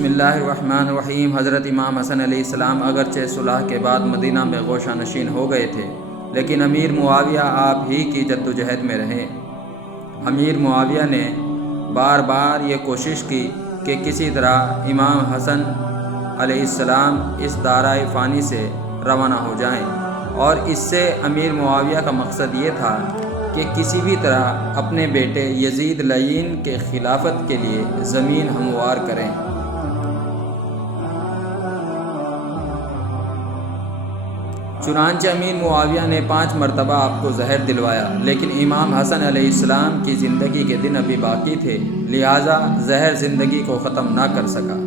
بسم اللہ الرحمن الرحیم۔ حضرت امام حسن علیہ السلام اگرچہ صلح کے بعد مدینہ میں گوشہ نشین ہو گئے تھے، لیکن امیر معاویہ آپ ہی کی جدوجہد میں رہے۔ امیر معاویہ نے بار بار یہ کوشش کی کہ کسی طرح امام حسن علیہ السلام اس دارائے فانی سے روانہ ہو جائیں، اور اس سے امیر معاویہ کا مقصد یہ تھا کہ کسی بھی طرح اپنے بیٹے یزید لعین کے خلافت کے لیے زمین ہموار کریں۔ چنانچہ امیر معاویہ نے 5 مرتبہ آپ کو زہر دلوایا، لیکن امام حسن علیہ السلام کی زندگی کے دن ابھی باقی تھے، لہٰذا زہر زندگی کو ختم نہ کر سکا۔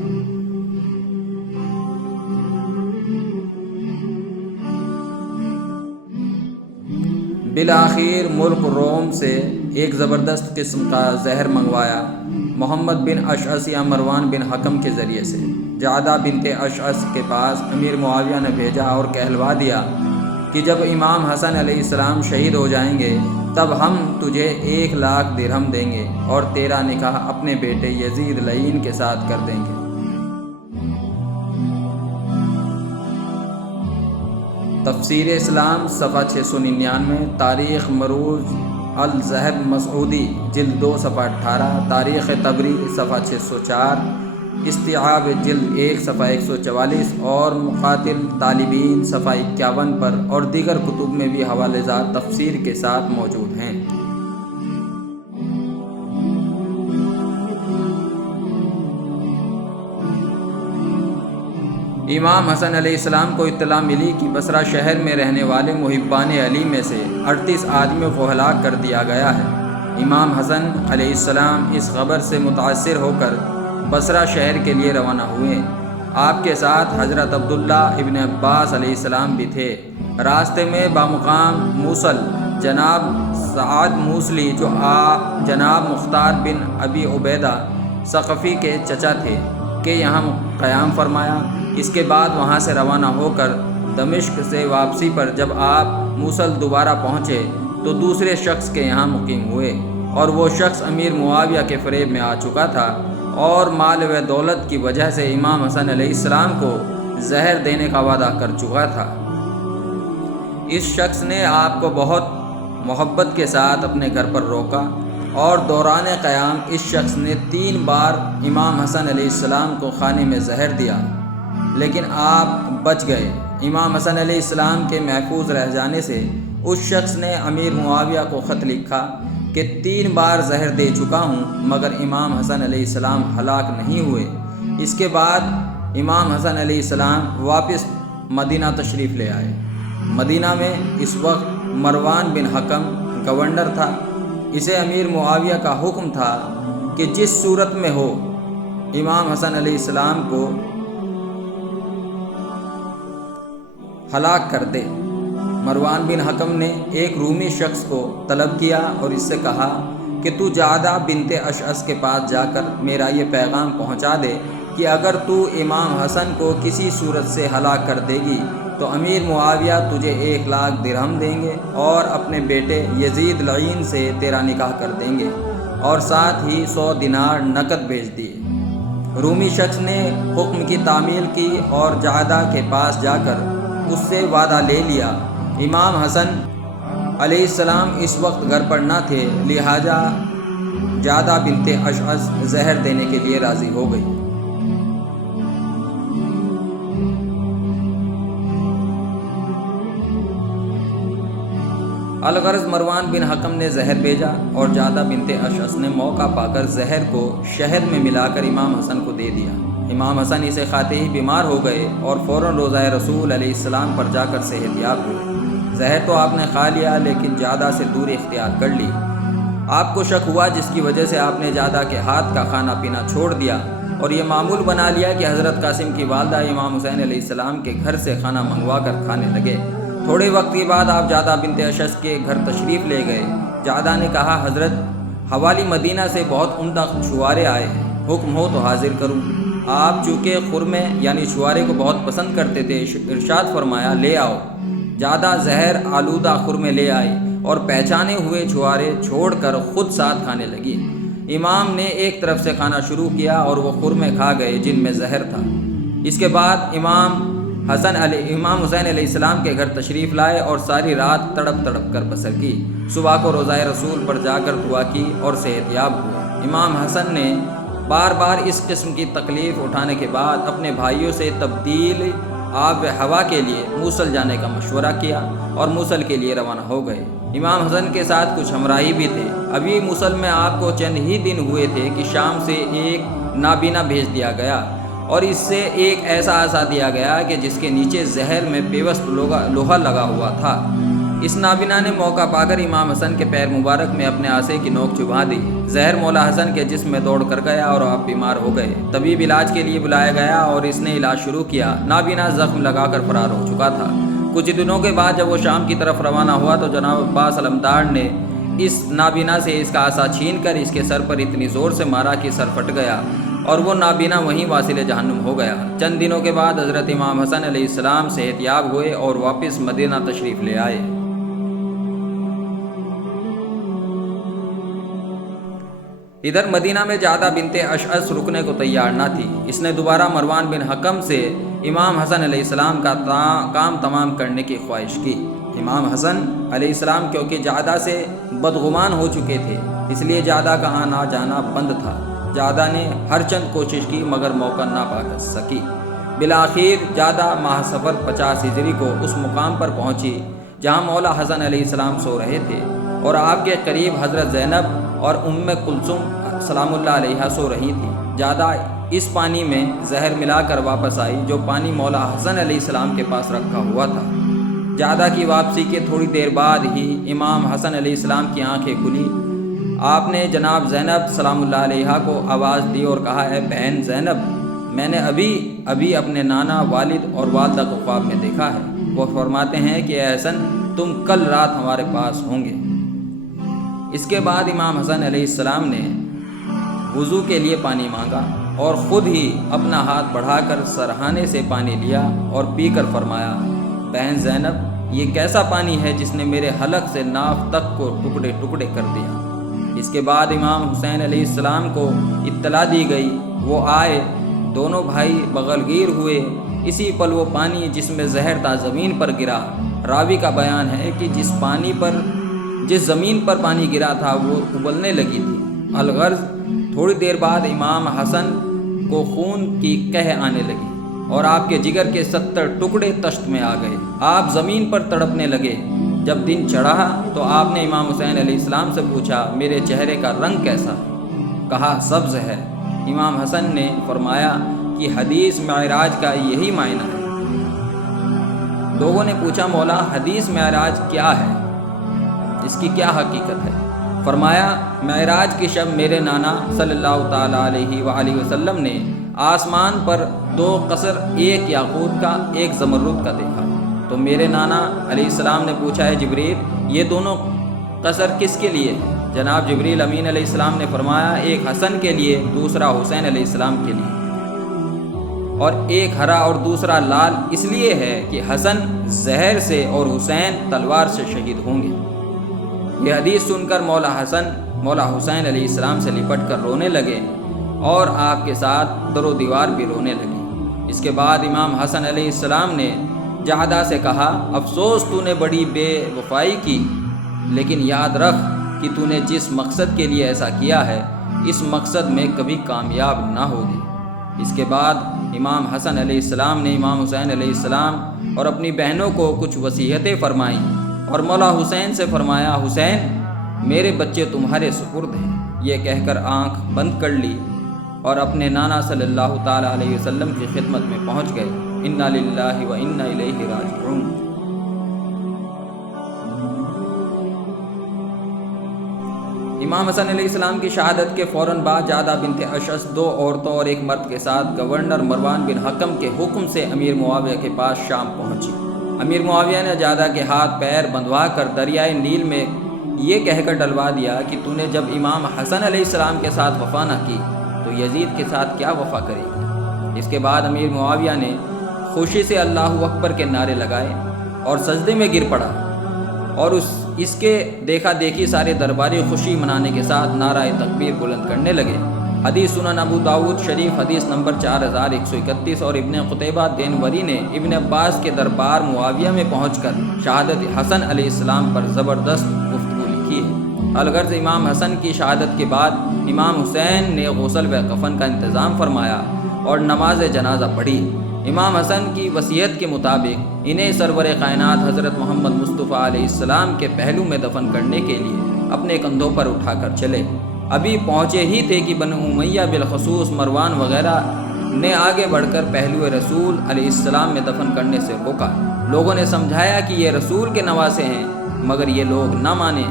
بالآخر ملک روم سے ایک زبردست قسم کا زہر منگوایا، محمد بن اشعث یا مروان بن حکم کے ذریعے سے۔ جعدہ بنت اشعث کے پاس امیر معاویہ نے بھیجا اور کہلوا دیا کہ جب امام حسن علیہ السلام شہید ہو جائیں گے تب ہم تجھے 1,00,000 درہم دیں گے اور تیرا نکاح اپنے بیٹے یزید لعین کے ساتھ کر دیں گے۔ تفسیر اسلام صفحہ 699، تاریخ مروز الذہب مسعودی جلد 2 صفحہ 18، تاریخ طبری صفحہ 604، استیعاب جلد 1 صفحہ 144 اور مقاتل طالبین صفحہ 51 پر اور دیگر کتب میں بھی حوالے جات تفسیر کے ساتھ موجود ہیں۔ امام حسن علیہ السلام کو اطلاع ملی کہ بصرہ شہر میں رہنے والے محبان علی میں سے 38 آدمیوں کو ہلاک کر دیا گیا ہے۔ امام حسن علیہ السلام اس خبر سے متاثر ہو کر بصرہ شہر کے لیے روانہ ہوئے۔ آپ کے ساتھ حضرت عبداللہ ابن عباس علیہ السلام بھی تھے۔ راستے میں بامقام موصل جناب سعد موصلی جو جناب مختار بن ابی عبیدہ ثقفی کے چچا تھے کہ یہاں قیام فرمایا۔ اس کے بعد وہاں سے روانہ ہو کر دمشق سے واپسی پر جب آپ موصل دوبارہ پہنچے تو دوسرے شخص کے یہاں مقیم ہوئے، اور وہ شخص امیر معاویہ کے فریب میں آ چکا تھا اور مال و دولت کی وجہ سے امام حسن علیہ السلام کو زہر دینے کا وعدہ کر چکا تھا۔ اس شخص نے آپ کو بہت محبت کے ساتھ اپنے گھر پر روکا، اور دوران قیام اس شخص نے 3 بار امام حسن علیہ السلام کو کھانے میں زہر دیا، لیکن آپ بچ گئے۔ امام حسن علیہ السلام کے محفوظ رہ جانے سے اس شخص نے امیر معاویہ کو خط لکھا کہ 3 بار زہر دے چکا ہوں مگر امام حسن علیہ السلام ہلاک نہیں ہوئے۔ اس کے بعد امام حسن علیہ السلام واپس مدینہ تشریف لے آئے۔ مدینہ میں اس وقت مروان بن حکم گورنر تھا۔ اسے امیر معاویہ کا حکم تھا کہ جس صورت میں ہو امام حسن علیہ السلام کو ہلاک کر دے۔ مروان بن حکم نے ایک رومی شخص کو طلب کیا اور اس سے کہا کہ تو جعدہ بنت اشعث کے پاس جا کر میرا یہ پیغام پہنچا دے کہ اگر تو امام حسن کو کسی صورت سے ہلاک کر دے گی تو امیر معاویہ تجھے 1,00,000 درہم دیں گے اور اپنے بیٹے یزید لعین سے تیرا نکاح کر دیں گے، اور ساتھ ہی 100 دینار نقد بھیج دیے۔ رومی شخص نے حکم کی تعمیل کی اور جعدہ کے پاس جا کر اس سے وعدہ لے لیا۔ امام حسن علیہ السلام اس وقت گھر پر نہ تھے، لہٰذا جعدہ بنت اشعث زہر دینے کے لیے راضی ہو گئی۔ الغرض مروان بن حکم نے زہر بھیجا اور جعدہ بنت اشعث نے موقع پا کر زہر کو شہد میں ملا کر امام حسن کو دے دیا۔ امام حسن اسے کھاتے ہی بیمار ہو گئے اور فوراً روضہ رسول علیہ السلام پر جا کر صحت یاب ہوئے۔ زہر تو آپ نے کھا لیا لیکن جعدہ سے دوری اختیار کر لی۔ آپ کو شک ہوا جس کی وجہ سے آپ نے جعدہ کے ہاتھ کا کھانا پینا چھوڑ دیا اور یہ معمول بنا لیا کہ حضرت قاسم کی والدہ امام حسین علیہ السلام کے گھر سے کھانا منگوا کر کھانے لگے۔ تھوڑے وقت کے بعد آپ جعدہ بنت اشعث کے گھر تشریف لے گئے۔ جعدہ نے کہا حضرت حوالی مدینہ سے بہت عمدہ چھوارے آئے ہیں، حکم ہو تو حاضر کروں۔ آپ چونکہ خرمے یعنی چھوارے کو بہت پسند کرتے تھے، ارشاد فرمایا لے آؤ۔ جعدہ زہر آلودہ خرمے لے آئی اور پہچانے ہوئے چھوارے چھوڑ کر خود ساتھ کھانے لگی۔ امام نے ایک طرف سے کھانا شروع کیا اور وہ خرمے کھا گئے جن میں زہر تھا۔ اس کے بعد امام حسین علیہ السلام کے گھر تشریف لائے اور ساری رات تڑپ تڑپ کر بسر کی۔ صبح کو روضہ رسول پر جا کر دعا کی اور صحت یاب ہوئے۔ امام حسن نے بار بار اس قسم کی تکلیف اٹھانے کے بعد اپنے بھائیوں سے تبدیل آب و ہوا کے لیے موصل جانے کا مشورہ کیا اور موصل کے لیے روانہ ہو گئے۔ امام حسن کے ساتھ کچھ ہمراہی بھی تھے۔ ابھی موصل میں آپ کو چند ہی دن ہوئے تھے کہ شام سے ایک نابینا بھیج دیا گیا اور اس سے ایک ایسا عصا دیا گیا کہ جس کے نیچے زہر میں پیوست لوہا لگا ہوا تھا۔ اس نابینا نے موقع پا کر امام حسن کے پیر مبارک میں اپنے عصے کی نوک چبھا دی۔ زہر مولا حسن کے جسم میں دوڑ کر گیا اور آپ بیمار ہو گئے۔ طبیب علاج کے لیے بلایا گیا اور اس نے علاج شروع کیا۔ نابینا زخم لگا کر فرار ہو چکا تھا۔ کچھ دنوں کے بعد جب وہ شام کی طرف روانہ ہوا تو جناب عباس علمدار نے اس نابینا سے اس کا عصا چھین کر اس کے سر پر اتنی زور سے مارا کہ سر پھٹ گیا اور وہ نابینا وہیں واصل جہنم ہو گیا۔ چند دنوں کے بعد حضرت امام حسن علیہ السلام صحت یاب ہوئے اور واپس مدینہ تشریف لے آئے۔ ادھر مدینہ میں جعدہ بنت اشعث رکنے کو تیار نہ تھی۔ اس نے دوبارہ مروان بن حکم سے امام حسن علیہ السلام کا کام تمام کرنے کی خواہش کی۔ امام حسن علیہ السلام کیونکہ جعدہ سے بدگمان ہو چکے تھے، اس لیے جعدہ کا آنا جانا بند تھا۔ جعدہ نے ہر چند کوشش کی مگر موقع نہ پا سکی۔ بالآخر جعدہ ماہ صفر 50 ہجری کو اس مقام پر پہنچی جہاں مولا حسن علیہ السلام سو رہے تھے اور آپ کے قریب حضرت زینب اور ام کلثوم سلام اللہ علیہا سو رہی تھی۔ جعدہ اس پانی میں زہر ملا کر واپس آئی جو پانی مولا حسن علیہ السلام کے پاس رکھا ہوا تھا۔ جعدہ کی واپسی کے تھوڑی دیر بعد ہی امام حسن علیہ السلام کی آنکھیں کھلی۔ آپ نے جناب زینب سلام اللہ علیہا کو آواز دی اور کہا، اے بہن زینب، میں نے ابھی اپنے نانا، والد اور والدہ کو خواب میں دیکھا ہے۔ وہ فرماتے ہیں کہ اے حسن، تم کل رات ہمارے پاس ہوں گے۔ اس کے بعد امام حسن علیہ السلام نے وضو کے لیے پانی مانگا اور خود ہی اپنا ہاتھ بڑھا کر سرہانے سے پانی لیا اور پی کر فرمایا، بہن زینب، یہ کیسا پانی ہے جس نے میرے حلق سے ناف تک کو ٹکڑے ٹکڑے کر دیا۔ اس کے بعد امام حسین علیہ السلام کو اطلاع دی گئی۔ وہ آئے، دونوں بھائی بغل گیر ہوئے۔ اسی پل وہ پانی جس میں زہر تھا زمین پر گرا۔ راوی کا بیان ہے کہ جس زمین پر پانی گرا تھا وہ ابلنے لگی تھی۔ الغرض تھوڑی دیر بعد امام حسن کو خون کی قح آنے لگی اور آپ کے جگر کے 70 ٹکڑے تشت میں آ گئے۔ آپ زمین پر تڑپنے لگے۔ جب دن چڑھا تو آپ نے امام حسین علیہ السلام سے پوچھا، میرے چہرے کا رنگ کیسا؟ کہا، سبز ہے۔ امام حسن نے فرمایا کہ حدیث معراج کا یہی معنی ہے۔ لوگوں نے پوچھا، مولا حدیث معراج کیا ہے؟ اس کی کیا حقیقت ہے؟ فرمایا، معراج کی شب میرے نانا صلی اللہ تعالیٰ علیہ وآلہ وسلم نے آسمان پر 2 قصر، ایک یاقوت کا ایک زمرد کا دیکھا۔ تو میرے نانا علیہ السلام نے پوچھا، ہے جبریل، یہ دونوں قصر کس کے لیے ہیں؟ جناب جبریل امین علیہ السلام نے فرمایا، ایک حسن کے لیے، دوسرا حسین علیہ السلام کے لیے، اور ایک ہرا اور دوسرا لال اس لیے ہے کہ حسن زہر سے اور حسین تلوار سے شہید ہوں گے۔ یہ حدیث سن کر مولا حسین علیہ السلام سے لپٹ کر رونے لگے اور آپ کے ساتھ در و دیوار بھی رونے لگے۔ اس کے بعد امام حسن علیہ السلام نے جعدہ سے کہا، افسوس تو نے بڑی بے وفائی کی، لیکن یاد رکھ کہ تو نے جس مقصد کے لیے ایسا کیا ہے اس مقصد میں کبھی کامیاب نہ ہوگی۔ اس کے بعد امام حسن علیہ السلام نے امام حسین علیہ السلام اور اپنی بہنوں کو کچھ وصیتیں فرمائیں اور مولا حسین سے فرمایا، حسین، میرے بچے تمہارے سپرد ہیں۔ یہ کہہ کر آنکھ بند کر لی اور اپنے نانا صلی اللہ تعالیٰ علیہ وسلم کی خدمت میں پہنچ گئے۔ انا للہ و انا الیہ راجعون۔ امام حسن علیہ السلام کی شہادت کے فوراً بعد جعدہ بنت اشعث 2 عورتوں اور ایک مرد کے ساتھ گورنر مروان بن حکم کے حکم سے امیر معاویہ کے پاس شام پہنچی۔ امیر معاویہ نے جعدہ کے ہاتھ پیر بندھوا کر دریائے نیل میں یہ کہہ کر ڈلوا دیا کہ تو نے جب امام حسن علیہ السلام کے ساتھ وفا نہ کی تو یزید کے ساتھ کیا وفا کرے گی؟ اس کے بعد امیر معاویہ نے خوشی سے اللہ اکبر کے نعرے لگائے اور سجدے میں گر پڑا اور اس کے دیکھا دیکھی سارے درباری خوشی منانے کے ساتھ نعرہ تکبیر بلند کرنے لگے۔ حدیث سنن ابو داؤد شریف حدیث نمبر 4131 اور ابن قتیبہ دینوری نے ابن عباس کے دربار معاویہ میں پہنچ کر شہادت حسن علیہ السلام پر زبردست گفتگو لکھی ہے۔ الغرض امام حسن کی شہادت کے بعد امام حسین نے غسل و کفن کا انتظام فرمایا اور نماز جنازہ پڑھی۔ امام حسن کی وصیت کے مطابق انہیں سرور کائنات حضرت محمد مصطفیٰ علیہ السلام کے پہلو میں دفن کرنے کے لیے اپنے کندھوں پر اٹھا کر چلے۔ ابھی پہنچے ہی تھے کہ بنو امیہ بالخصوص مروان وغیرہ نے آگے بڑھ کر پہلو رسول علیہ السلام میں دفن کرنے سے روکا۔ لوگوں نے سمجھایا کہ یہ رسول کے نواسے ہیں، مگر یہ لوگ نہ مانے۔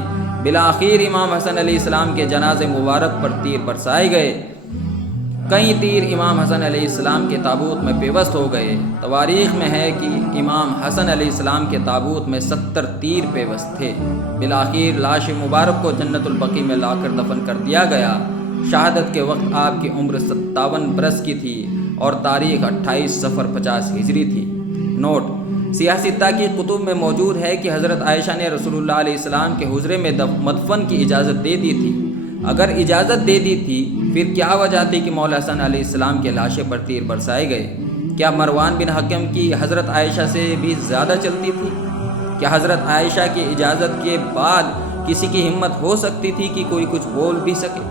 بالآخر امام حسن علیہ السلام کے جنازے مبارک پر تیر برسائے گئے۔ کئی تیر امام حسن علیہ السلام کے تابوت میں پیوست ہو گئے۔ تواریخ میں ہے کہ امام حسن علیہ السلام کے تابوت میں 70 تیر پیوست تھے۔ بالآخر لاش مبارک کو جنت البقیع میں لا کر دفن کر دیا گیا۔ شہادت کے وقت آپ کی عمر 57 برس کی تھی اور تاریخ 28 صفر 50 ہجری تھی۔ نوٹ: سیاہ ستہ کی کتب میں موجود ہے کہ حضرت عائشہ نے رسول اللہ علیہ السلام کے حجرے میں مدفن کی اجازت دے دی تھی۔ اگر اجازت دے دی تھی پھر کیا وجہ تھی کہ مولا حسن علیہ السلام کے لاشیں پر تیر برسائے گئے؟ کیا مروان بن حکم کی حضرت عائشہ سے بھی زیادہ چلتی تھی؟ کیا حضرت عائشہ کی اجازت کے بعد کسی کی ہمت ہو سکتی تھی کہ کوئی کچھ بول بھی سکے؟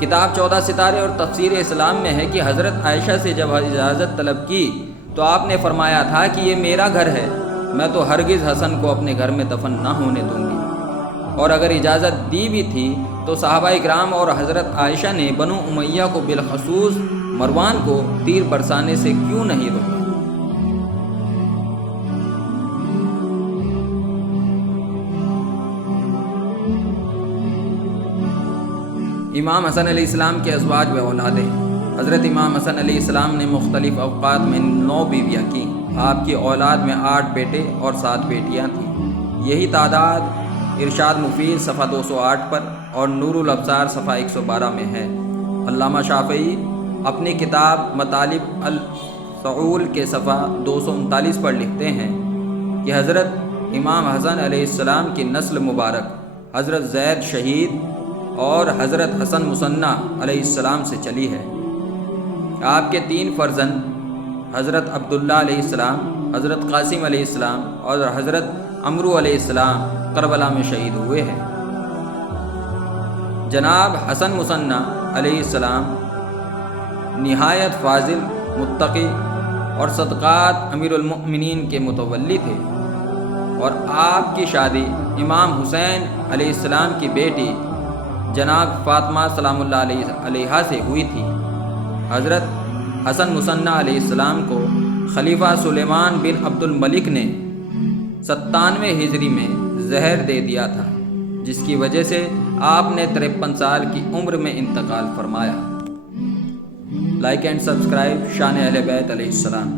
کتاب 14 ستارے اور تفسیر اسلام میں ہے کہ حضرت عائشہ سے جب اجازت طلب کی تو آپ نے فرمایا تھا کہ یہ میرا گھر ہے، میں تو ہرگز حسن کو اپنے گھر میں دفن نہ ہونے دوں گی۔ اور اگر اجازت دی بھی تھی تو صحابہ کرام اور حضرت عائشہ نے بنو امیہ کو بالخصوص مروان کو تیر برسانے سے کیوں نہیں روکا؟ امام حسن علیہ السلام کے ازواج و اولادیں۔ حضرت امام حسن علیہ السلام نے مختلف اوقات میں 9 بیویاں کیں۔ آپ کی اولاد میں 8 بیٹے اور 7 بیٹیاں تھیں۔ یہی تعداد ارشاد مفید صفحہ 208 پر اور نور الابصار صفحہ 112 میں ہے۔ علامہ شافعی اپنی کتاب مطالب الصعول کے صفحہ 239 پر لکھتے ہیں کہ حضرت امام حسن علیہ السلام کی نسل مبارک حضرت زید شہید اور حضرت حسن مثنیٰ علیہ السلام سے چلی ہے۔ آپ کے 3 فرزند حضرت عبداللہ علیہ السلام، حضرت قاسم علیہ السلام اور حضرت عمرو علیہ السلام کربلا میں شہید ہوئے ہیں۔ جناب حسن مثنیٰ علیہ السلام نہایت فاضل، متقی اور صدقات امیر المؤمنین کے متولی تھے، اور آپ کی شادی امام حسین علیہ السلام کی بیٹی جناب فاطمہ سلام اللہ علیہا سے ہوئی تھی۔ حضرت حسن مثنیٰ علیہ السلام کو خلیفہ سلیمان بن عبد الملک نے 97 ہجری میں زہر دے دیا تھا، جس کی وجہ سے آپ نے 53 سال کی عمر میں انتقال فرمایا۔ لائک اینڈ سبسکرائب شان اہل بیت علیہ السلام۔